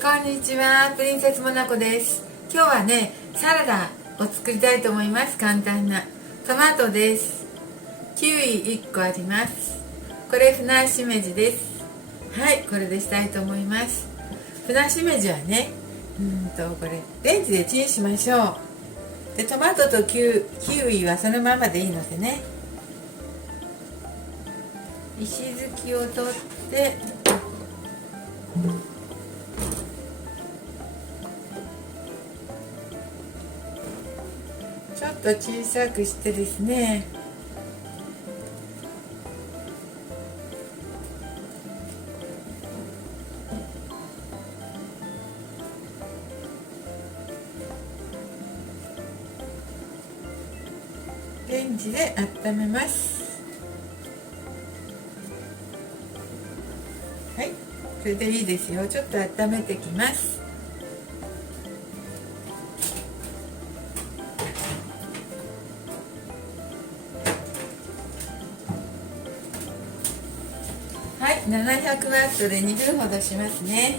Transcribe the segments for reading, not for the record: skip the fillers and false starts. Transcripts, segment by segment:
こんにちは、プリンセスモナコです。今日はね、サラダを作りたいと思います。簡単なトマトです。キウイ1個あります。これふなしめじです。はい、これでしたいと思います。ふなしめじはね、これレンジでチンしましょう。でトマトとキウイはそのままでいいのでね、石突きを取ってちょっと小さくしてですね、レンジで温めます。はい、それでいいですよ。ちょっと温めてきます。はい、700ワットで2分ほどしますね。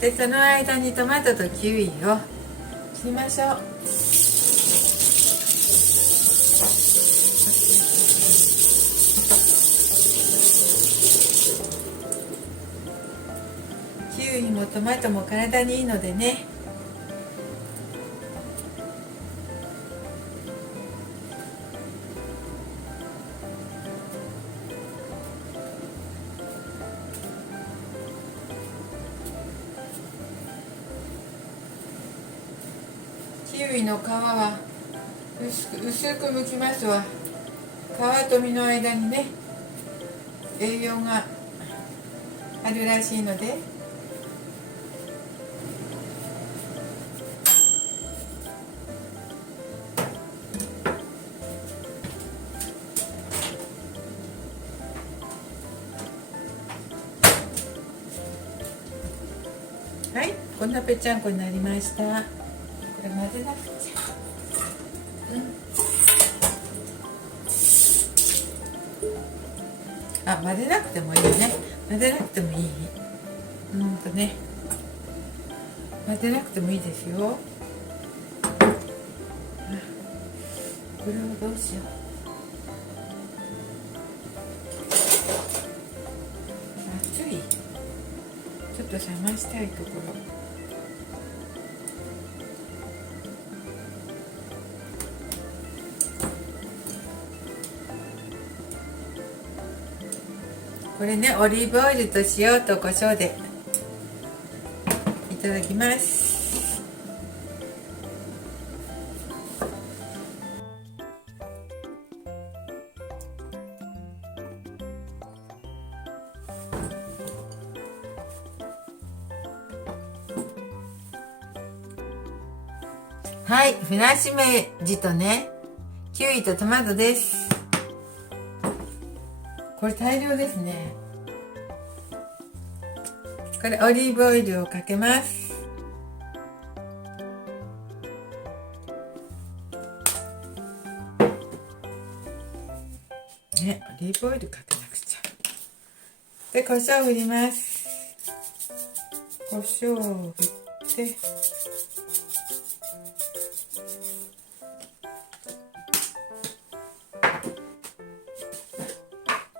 でその間にトマトとキウイを切りましょう。キウイもトマトも体にいいのでね。キウイの皮は薄く剥きますわ。皮と実の間にね、栄養があるらしいので。はい、こんなぺちゃんこになりました。これ混ぜなくちゃ。混ぜなくてもいいよね。混ぜなくてもいい。ね、混ぜなくてもいいですよ。これをどうしよう。熱い。ちょっと冷ましたいところ。これね、オリーブオイルと塩と胡椒でいただきます。はい、ふなしめじとね、キウイとトマトです。これ大量ですね。これオリーブオイルをかけます。ね、オリーブオイルかけなくちゃ。で、胡椒を振ります。胡椒を振って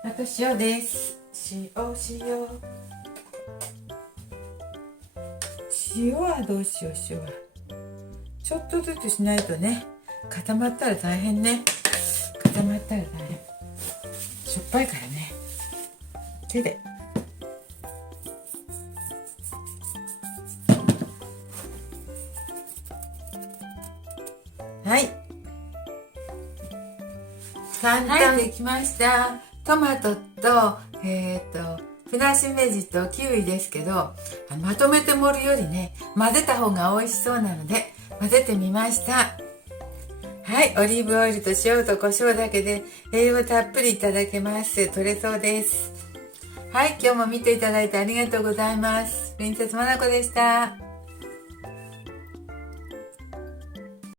あと塩です。塩はどうしよう。塩はちょっとずつしないとね、固まったら大変ね。固まったら大変。しょっぱいからね。手で。はい、簡単できました。トマトとふなしめじとキウイですけど、まとめて盛るよりね、混ぜた方が美味しそうなので混ぜてみました。はい、オリーブオイルと塩と胡椒だけで栄養たっぷりいただけます。取れそうです。はい、今日も見ていただいてありがとうございます。プリンセスモナコでした。